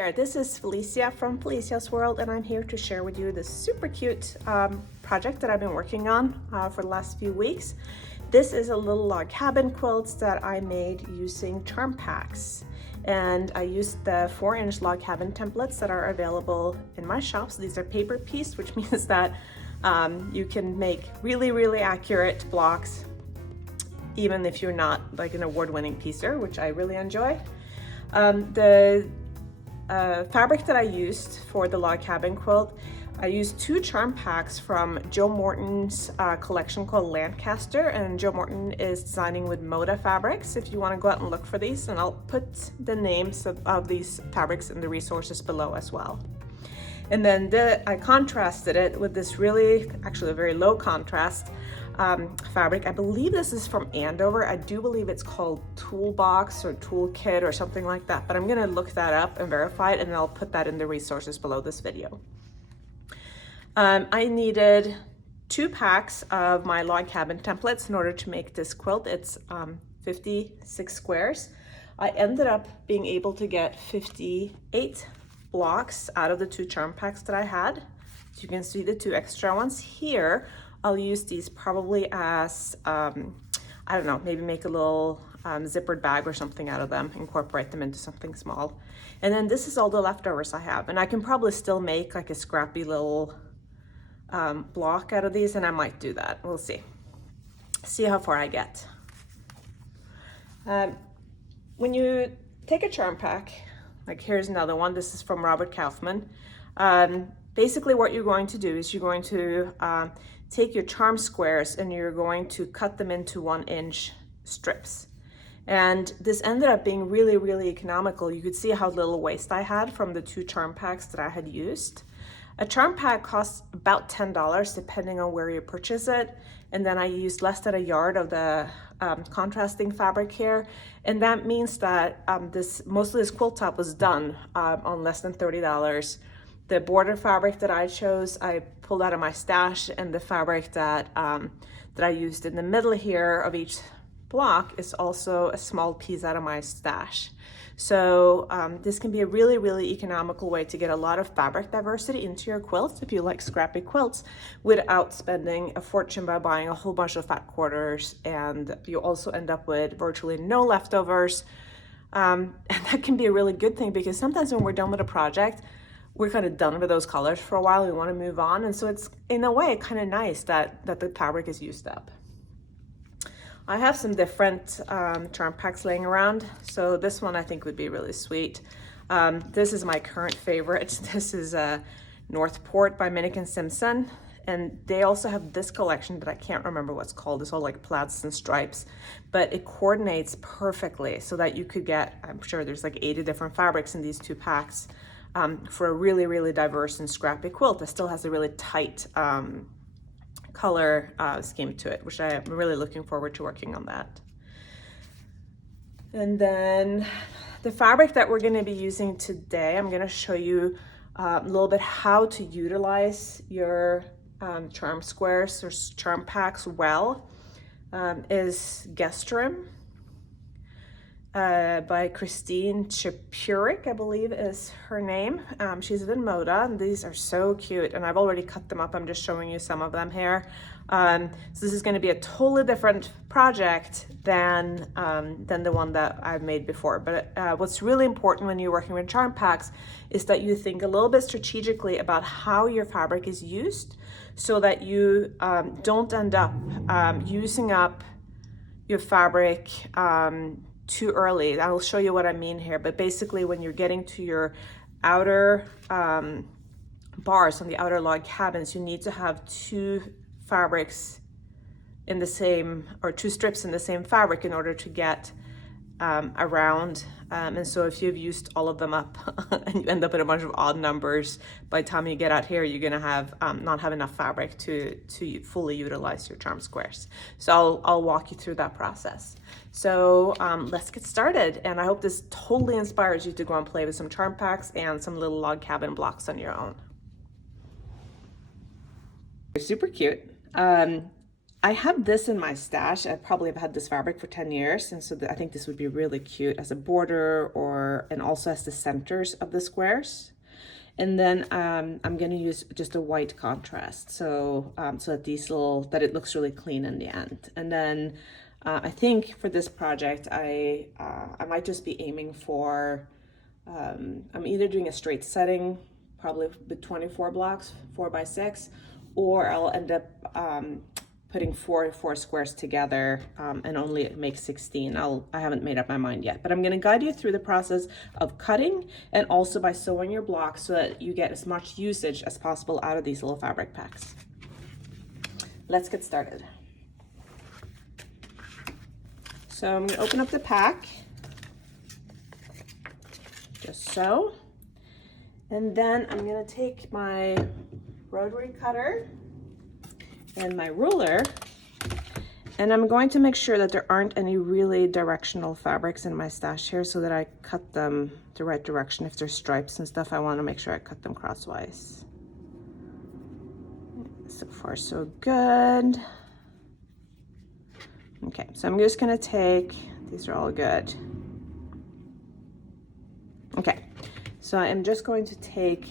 there, this is Felicia from Felicia's World, and I'm here to share with you this super cute project that I've been working on for the last few weeks. This is a little log cabin quilts that I made using Charmpacks, and I used the 4-inch log cabin templates that are available in my shop. So these are paper pieced, which means that you can make really accurate blocks even if you're not like an award-winning piecer, which I really enjoy. The fabric that I used for the log cabin quilt, I used 2 Charmpacks from Jo Morton's collection called Lancaster, and Jo Morton is designing with Moda fabrics if you want to go out and look for these, and I'll put the names of these fabrics in the resources below as well. And then I contrasted it with this actually a very low contrast fabric. I believe this is from Andover. I do believe it's called Toolbox or Toolkit or something like that, but I'm gonna look that up and verify it, and I'll put that in the resources below this video. I needed 2 packs of my log cabin templates in order to make this quilt. It's 56 squares. I ended up being able to get 58 blocks out of the 2 Charmpacks that I had. So you can see the 2 extra ones here. I'll use these probably as, I don't know, maybe make a little zippered bag or something out of them, incorporate them into something small. And then this is all the leftovers I have. And I can probably still make like a scrappy little block out of these, and I might do that. We'll see. See how far I get. When you take a Charmpack, like here's another one, this is from Robert Kaufman. Basically what you're going to do is you're going to take your charm squares and you're going to cut them into 1-inch strips. And this ended up being really economical. You could see how little waste I had from the 2 Charmpacks that I had used. A Charmpack costs about $10 depending on where you purchase it. And then I used less than a yard of the contrasting fabric here. And that means that most of this quilt top was done on less than $30. The border fabric that I chose, I pulled out of my stash, and the fabric that I used in the middle here of each block is also a small piece out of my stash. So this can be a really economical way to get a lot of fabric diversity into your quilts if you like scrappy quilts without spending a fortune by buying a whole bunch of fat quarters, and you also end up with virtually no leftovers. And that can be a really good thing, because sometimes when we're done with a project, we're kind of done with those colors for a while, we want to move on, and so it's in a way kind of nice that the fabric is used up. I have some different Charmpacks laying around, so this one I think would be really sweet. This is my current favorite. This is Northport by Minnick & Simpson, and they also have this collection that I can't remember what's called. It's all like plaids and stripes, but it coordinates perfectly so that you could get, I'm sure there's like 80 different fabrics in these 2 packs. For a really diverse and scrappy quilt that still has a really tight color scheme to it, which I am really looking forward to working on that. And then the fabric that we're going to be using today, I'm going to show you a little bit how to utilize your charm squares or Charmpacks well, is Guestroom. By Czepuryk, I believe is her name. She's in Moda, and these are so cute, and I've already cut them up. I'm just showing you some of them here. So this is going to be a totally different project than the one that I've made before. But what's really important when you're working with Charmpacks is that you think a little bit strategically about how your fabric is used, so that you don't end up using up your fabric too early. I will show you what I mean here, but basically when you're getting to your outer bars on the outer log cabins, you need to have 2 fabrics in the same, or 2 strips in the same fabric in order to get around. And so if you've used all of them up and you end up with a bunch of odd numbers, by the time you get out here, you're gonna have not have enough fabric to fully utilize your charm squares. So I'll walk you through that process. So let's get started, and I hope this totally inspires you to go and play with some Charmpacks and some little log cabin blocks on your own. They're super cute. I have this in my stash. I probably have had this fabric for 10 years, and so I think this would be really cute as a border and also as the centers of the squares. And then I'm gonna use just a white contrast, so so that it looks really clean in the end. And then I think for this project, I might just be aiming for, I'm either doing a straight setting, probably with 24 blocks, 4x6, or I'll end up putting four squares together and only make 16. I haven't made up my mind yet, but I'm gonna guide you through the process of cutting and also by sewing your blocks so that you get as much usage as possible out of these little fabric packs. Let's get started. So I'm gonna open up the pack, just so. And then I'm gonna take my rotary cutter and my ruler, and I'm going to make sure that there aren't any really directional fabrics in my stash here so that I cut them the right direction. If there's stripes and stuff, I want to make sure I cut them crosswise. So far so good. Okay, so I'm just gonna take, these are all good. Okay, so I'm just going to take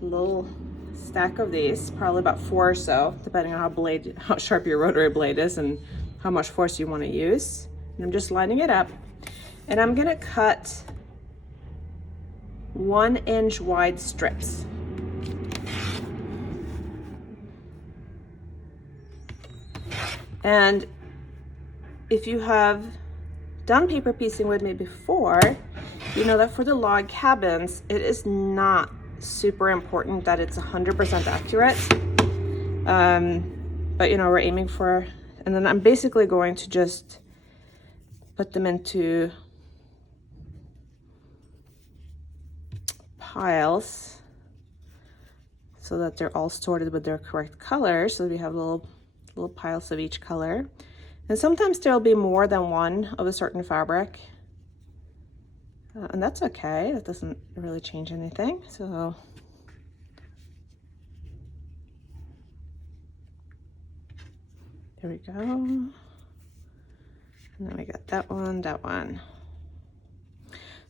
a little stack of these, probably about 4 or so, depending on how sharp your rotary blade is and how much force you want to use. And I'm just lining it up, and I'm gonna cut 1-inch wide strips. And if you have done paper piecing with me before, you know that for the log cabins, it is not super important that it's 100% accurate, but you know, we're aiming for, and then I'm basically going to just put them into piles so that they're all sorted with their correct colors. So we have little piles of each color, and sometimes there'll be more than one of a certain fabric. And that's okay, that doesn't really change anything. So there we go. And then we got that one.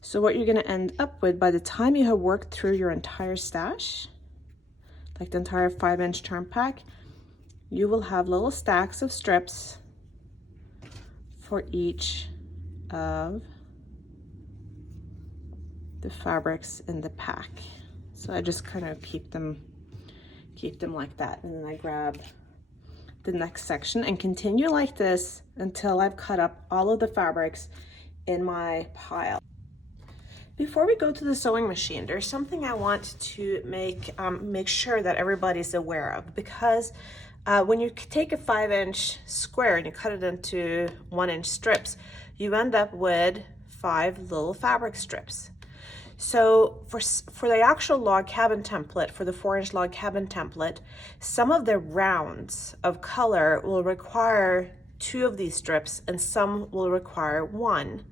So what you're gonna end up with by the time you have worked through your entire stash, like the entire 5-inch Charmpack, you will have little stacks of strips for each of the fabrics in the pack. So I just kind of keep them like that, and then I grab the next section and continue like this until I've cut up all of the fabrics in my pile. Before we go to the sewing machine, there's something I want to make sure that everybody's aware of, because when you take a 5-inch square and you cut it into 1-inch strips, you end up with 5 little fabric strips. So for the actual log cabin template, for the 4-inch log cabin template, some of the rounds of color will require 2 of these strips and some will require 1.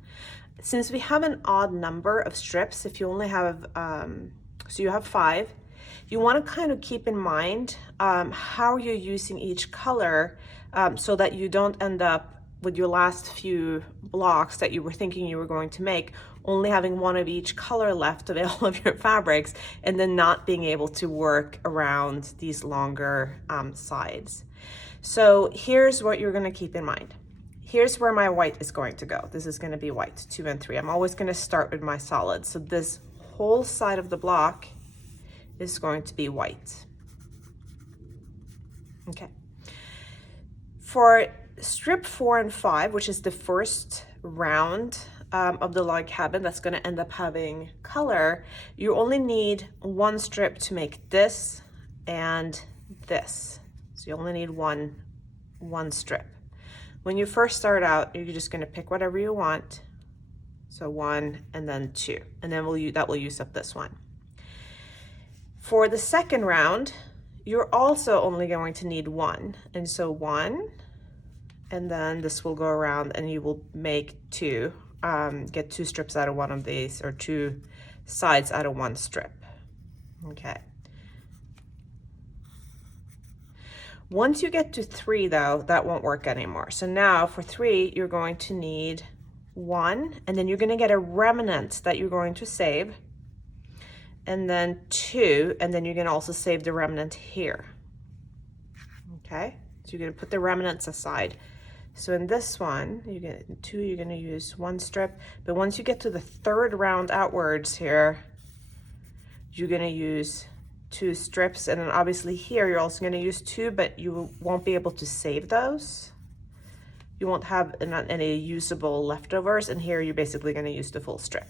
Since we have an odd number of strips, if you only have, so you have 5, you want to kind of keep in mind how you're using each color so that you don't end up with your last few blocks that you were thinking you were going to make, only having 1 of each color left of all of your fabrics, and then not being able to work around these longer sides. So here's what you're gonna keep in mind. Here's where my white is going to go. This is gonna be white, 2 and 3. I'm always gonna start with my solids. So this whole side of the block is going to be white. Okay. For strip 4 and 5, which is the first round of the log cabin that's going to end up having color, you only need 1 strip to make this and this. So you only need one strip. When you first start out, you're just going to pick whatever you want. So 1 and then 2, and then that will use up this one. For the second round, you're also only going to need 1, and so 1. And then this will go around and you will make 2, get 2 strips out of one of these, or 2 sides out of 1 strip. Okay. Once you get to 3 though, that won't work anymore. So now for 3, you're going to need 1, and then you're going to get a remnant that you're going to save, and then 2, and then you're going to also save the remnant here. Okay, so you're going to put the remnants aside. So in this one, you get 2, you're going to use 1 strip, but once you get to the 3rd round outwards here, you're going to use 2 strips, and then obviously here you're also going to use 2, but you won't be able to save those. You won't have any usable leftovers, and here you're basically going to use the full strip.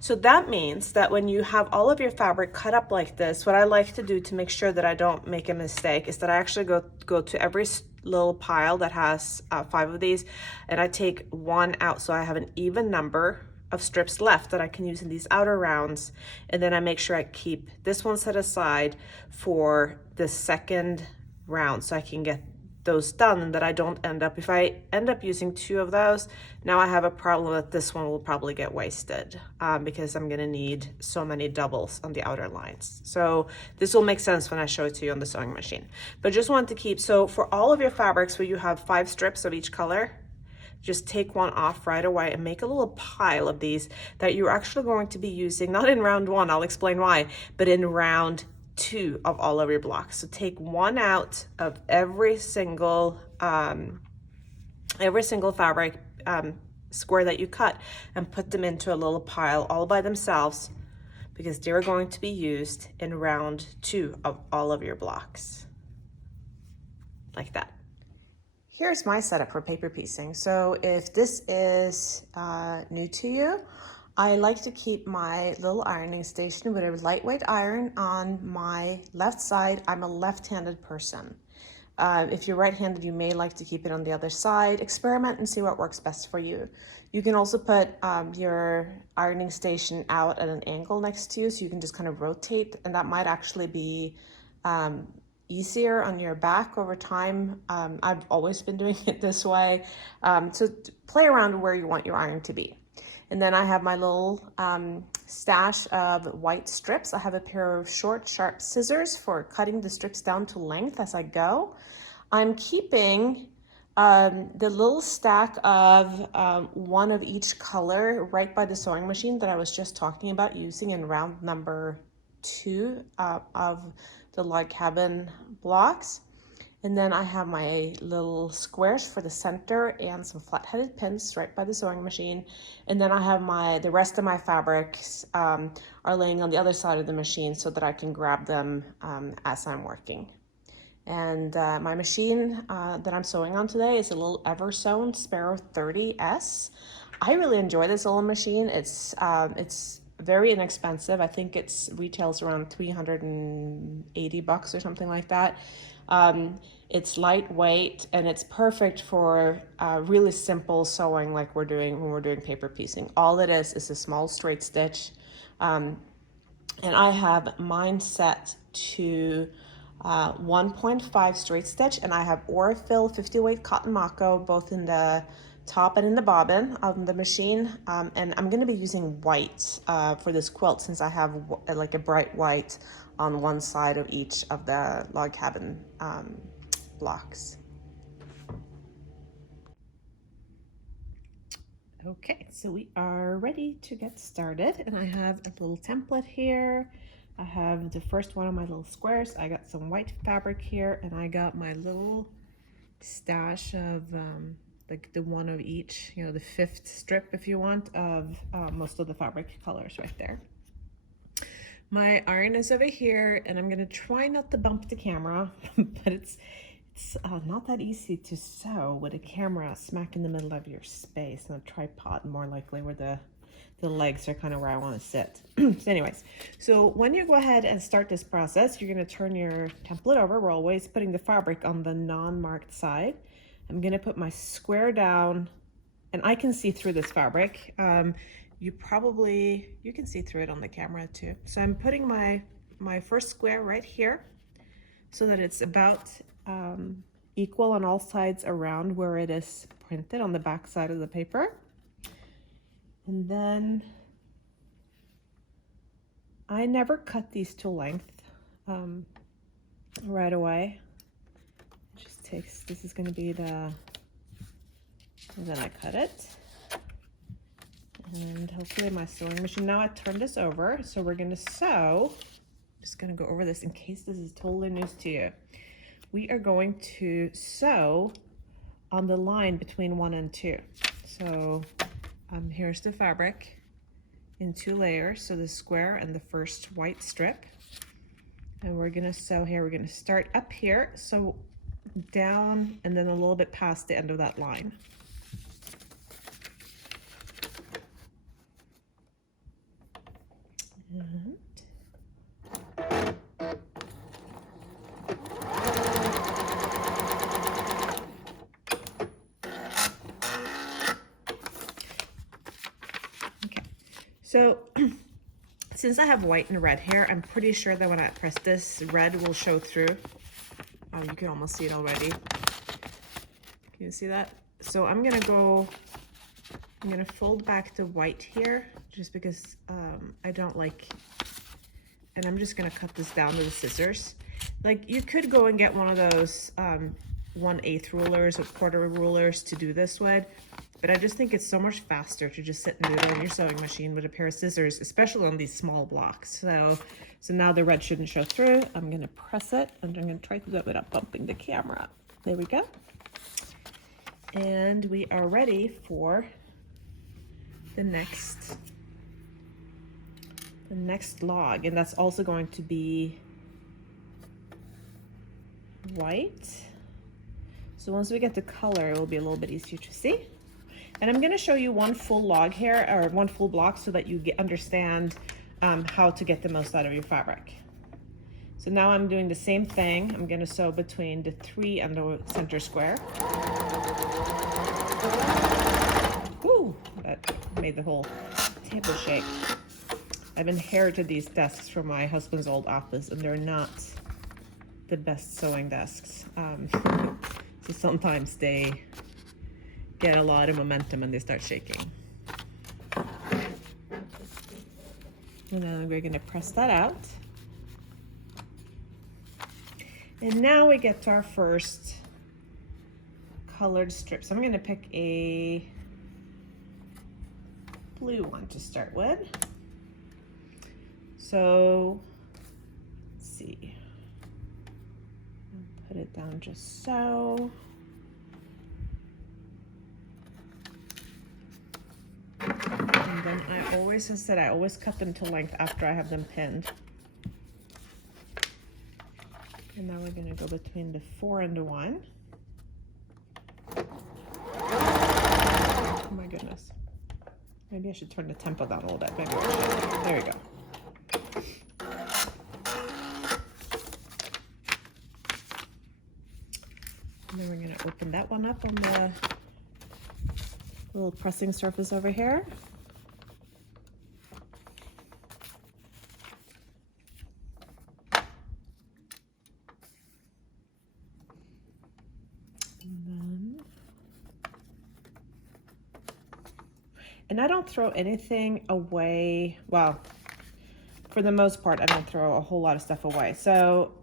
So that means that when you have all of your fabric cut up like this, what I like to do to make sure that I don't make a mistake is that I actually go to every little pile that has 5 of these, and I take 1 out so I have an even number of strips left that I can use in these outer rounds, and then I make sure I keep this one set aside for the 2nd round so I can get those done, and that I don't end up, if I end up using 2 of those, now I have a problem that this one will probably get wasted because I'm gonna need so many doubles on the outer lines. So this will make sense when I show it to you on the sewing machine. But just want to keep, so for all of your fabrics where you have 5 strips of each color, just take 1 off right away and make a little pile of these that you're actually going to be using, not in round 1, I'll explain why, but in round 2 of all of your blocks. So take 1 out of every single fabric square that you cut and put them into a little pile all by themselves, because they're going to be used in round 2 of all of your blocks, like that. Here's my setup for paper piecing. So if this is new to you, I like to keep my little ironing station with a lightweight iron on my left side. I'm a left-handed person. If you're right-handed, you may like to keep it on the other side. Experiment and see what works best for you. You can also put your ironing station out at an angle next to you, so you can just kind of rotate, and that might actually be easier on your back over time. I've always been doing it this way. So play around where you want your iron to be. And then I have my little stash of white strips. I have a pair of short, sharp scissors for cutting the strips down to length as I go. I'm keeping the little stack of 1 of each color right by the sewing machine that I was just talking about using in round number 2 of the log cabin blocks. And then I have my little squares for the center and some flat-headed pins right by the sewing machine. And then I have the rest of my fabrics are laying on the other side of the machine so that I can grab them as I'm working. And my machine that I'm sewing on today is a little Eversewn Sparrow 30S. I really enjoy this little machine. It's very inexpensive. I think it retails around $380 or something like that. It's lightweight, and it's perfect for really simple sewing like we're doing when we're doing paper piecing. All it is a small straight stitch, and I have mine set to 1.5 straight stitch, and I have Aurifil 50 weight cotton Mako both in the top and in the bobbin on the machine, and I'm going to be using white for this quilt, since I have like a bright white on one side of each of the log cabin blocks. Okay, so we are ready to get started, and I have a little template here. I have the first one of my little squares. I got some white fabric here, and I got my little stash of like the 1 of each, you know, the 5th strip if you want, of most of the fabric colors right there. My iron is over here, and I'm gonna try not to bump the camera, but it's not that easy to sew with a camera smack in the middle of your space, and a tripod more likely where the legs are kind of where I want to sit. So anyways, so when you go ahead and start this process, you're going to turn your template over. We're always putting the fabric on the non-marked side. I'm going to put my square down, and I can see through this fabric. You can see through it on the camera too. So I'm putting my first square right here so that it's about equal on all sides around where it is printed on the back side of the paper. And then I never cut these to length. right away. Just takes, this is going to be the, and then I cut it. And hopefully my sewing machine, now I turn this over, so we're going to sew. Just going to go over this in case this is totally news to you. We are going to sew on the line between 1 and 2. So here's the fabric in 2 layers, so the square and the first white strip. And we're gonna sew here. We're gonna start up here, sew down, and then a little bit past the end of that line. And so since I have white and red here, I'm pretty sure that when I press this, red will show through. Oh, you can almost see it already. Can you see that? So I'm gonna fold back the white here, just because I don't like, and I'm just gonna cut this down with the scissors. Like, you could go and get one of those 1/8 rulers or quarter rulers to do this with, but I just think it's so much faster to just sit and do it on your sewing machine with a pair of scissors, especially on these small blocks. So now the red shouldn't show through. I'm gonna press it, and I'm gonna try to do it without bumping the camera. There we go. And we are ready for the next log, and that's also going to be white. So once we get the color, it will be a little bit easier to see. And I'm going to show you one full log here, or one full block, so that you understand how to get the most out of your fabric. So now I'm doing the same thing. I'm going to sew between the 3 and the center square. Woo! That made the whole table shake. I've inherited these desks from my husband's old office, and they're not the best sewing desks. So sometimes they get a lot of momentum and they start shaking. And then we're going to press that out. And now we get to our first colored strip. So I'm going to pick a blue one to start with. So let's see. Put it down just so. And then I always, as I said, I always cut them to length after I have them pinned. And now we're going to go between the 4 and the 1. Oh my goodness. Maybe I should turn the tempo down a little bit. Maybe I should. There we go. And then we're going to open that one up on the little pressing surface over here. And I don't throw anything away. Well, for the most part, I don't throw a whole lot of stuff away. So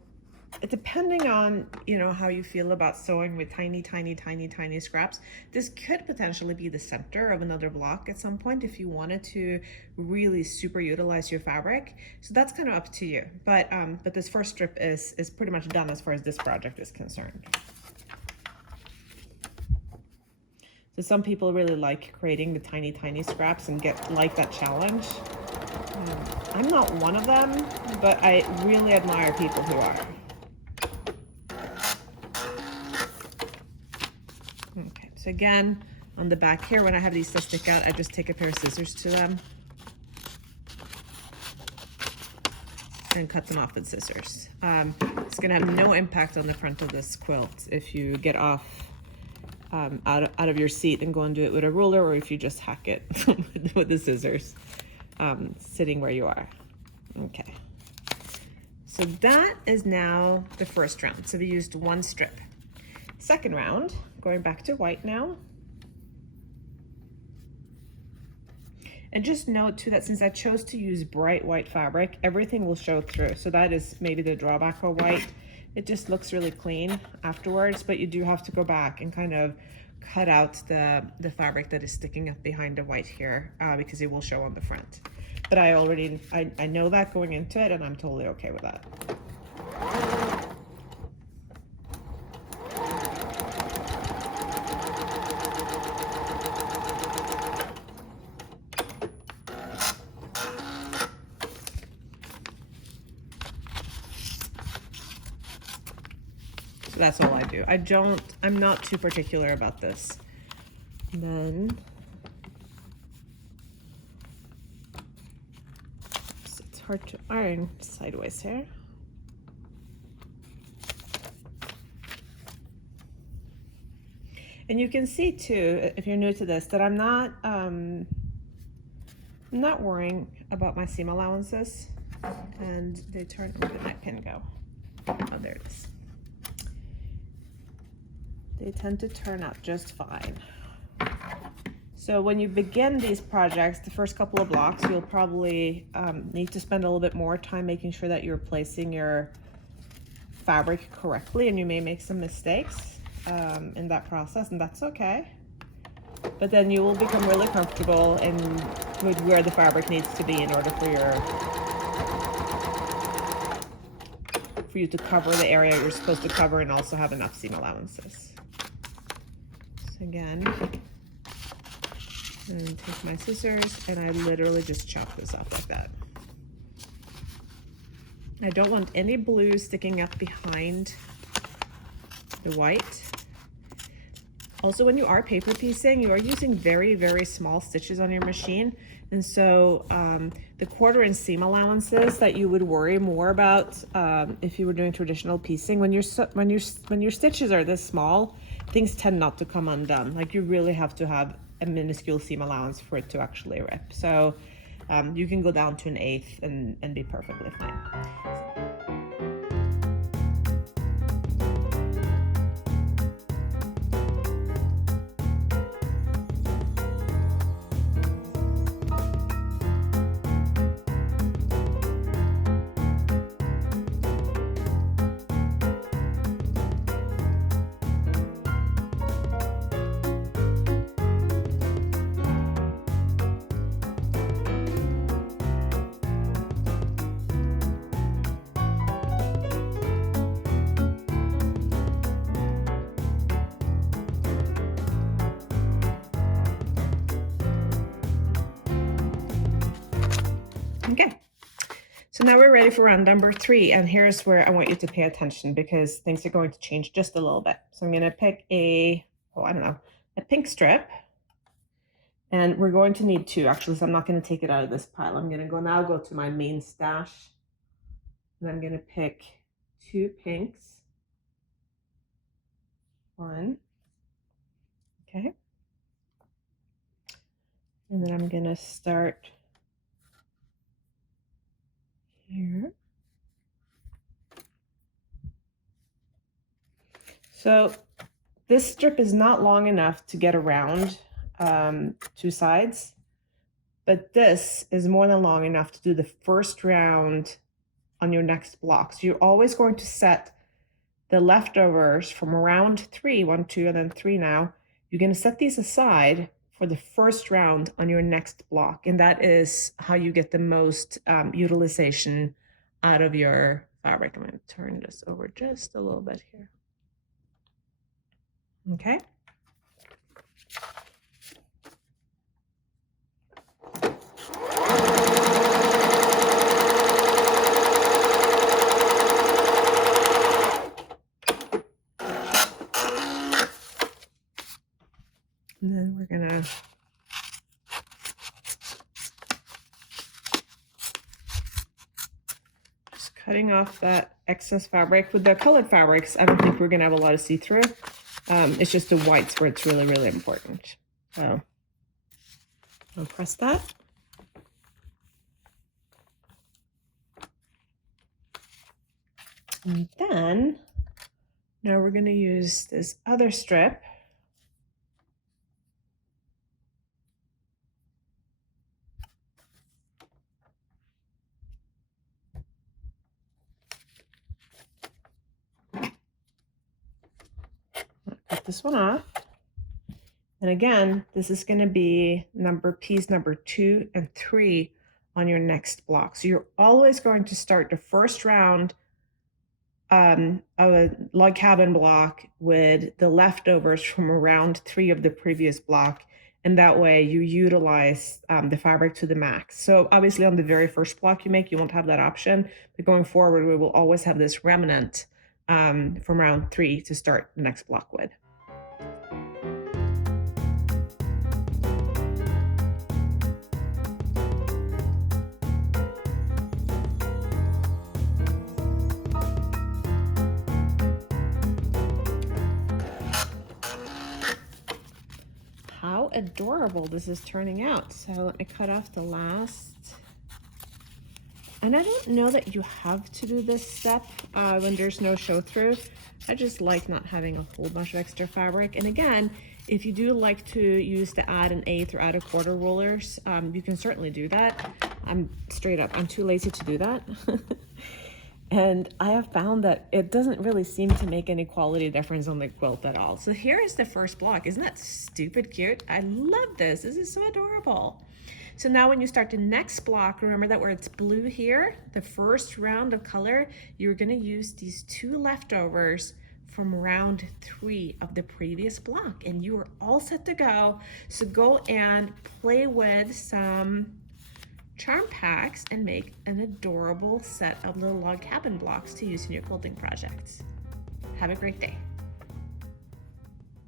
depending on, how you feel about sewing with tiny, tiny, tiny, tiny scraps, this could potentially be the center of another block at some point if you wanted to really super utilize your fabric. So that's kind of up to you. But this first strip is pretty much done as far as this project is concerned. So some people really like creating the tiny, tiny scraps and like that challenge. I'm not one of them, but I really admire people who are. Okay, so again, on the back here, when I have these that stick out, I just take a pair of scissors to them and cut them off with scissors. It's gonna have no impact on the front of this quilt if you get off out of your seat and go and do it with a ruler, or if you just hack it with the scissors sitting where you are. Okay, so that is now the first round. So we used 1 strip. Second round, going back to white now. And just note too that since I chose to use bright white fabric, everything will show through. So that is maybe the drawback of white. It just looks really clean afterwards, but you do have to go back and kind of cut out the fabric that is sticking up behind the white here because it will show on the front. But I know that going into it, and I'm totally okay with that. So that's all I do. I'm not too particular about this. And then it's hard to iron sideways here. And you can see too, if you're new to this, that I'm not worrying about my seam allowances. And they turn, where did that pin go? Oh, there it is. They tend to turn out just fine. So when you begin these projects, the first couple of blocks, you'll probably need to spend a little bit more time making sure that you're placing your fabric correctly, and you may make some mistakes in that process, and that's okay. But then you will become really comfortable with where the fabric needs to be in order for you to cover the area you're supposed to cover and also have enough seam allowances. So again, I'm gonna take my scissors and I literally just chop this up like that. I don't want any blue sticking up behind the white. Also, when you are paper piecing, you are using very, very small stitches on your machine. And so the 1/4 inch seam allowances that you would worry more about if you were doing traditional piecing, when your stitches are this small, things tend not to come undone. Like, you really have to have a minuscule seam allowance for it to actually rip. So you can go down to 1/8 and be perfectly fine. Okay, so now we're ready for round number 3, and here's where I want you to pay attention because things are going to change just a little bit. So I'm going to pick a pink strip, and we're going to need 2 actually, so I'm not going to take it out of this pile. I'm going to go to my main stash, and I'm going to pick 2 pinks. 1, okay, and then I'm going to start here. So this strip is not long enough to get around 2 sides, but this is more than long enough to do the first round on your next block. So you're always going to set the leftovers from round 3, 1, 2, and then 3 now. You're going to set these aside for the first round on your next block, and that is how you get the most utilization out of your fabric. I'm going to turn this over just a little bit here. Okay. And then we're gonna just cutting off that excess fabric. With the colored fabrics, I don't think we're gonna have a lot of see-through. It's just the whites where it's really, really important. So I'll press that. And then now we're gonna use this other strip. this one off. And again, this is going to be piece number 2 and 3 on your next block. So you're always going to start the first round of a log cabin block with the leftovers from round 3 of the previous block. And that way you utilize the fabric to the max. So obviously on the very first block you make, you won't have that option. But going forward, we will always have this remnant from round 3 to start the next block with. How adorable this is turning out. So let me cut off the last. And I don't know that you have to do this step when there's no show through. I just like not having a whole bunch of extra fabric. And again, if you do like to use the add an eighth or add a quarter rulers, you can certainly do that. I'm too lazy to do that. And I have found that it doesn't really seem to make any quality difference on the quilt at all. So here is the first block. Isn't that stupid cute? I love this. This is so adorable. So now when you start the next block, remember that where it's blue here, the first round of color, you're gonna use these 2 leftovers from round 3 of the previous block, and you are all set to go. So go and play with some Charmpacks and make an adorable set of little log cabin blocks to use in your quilting projects. Have a great day.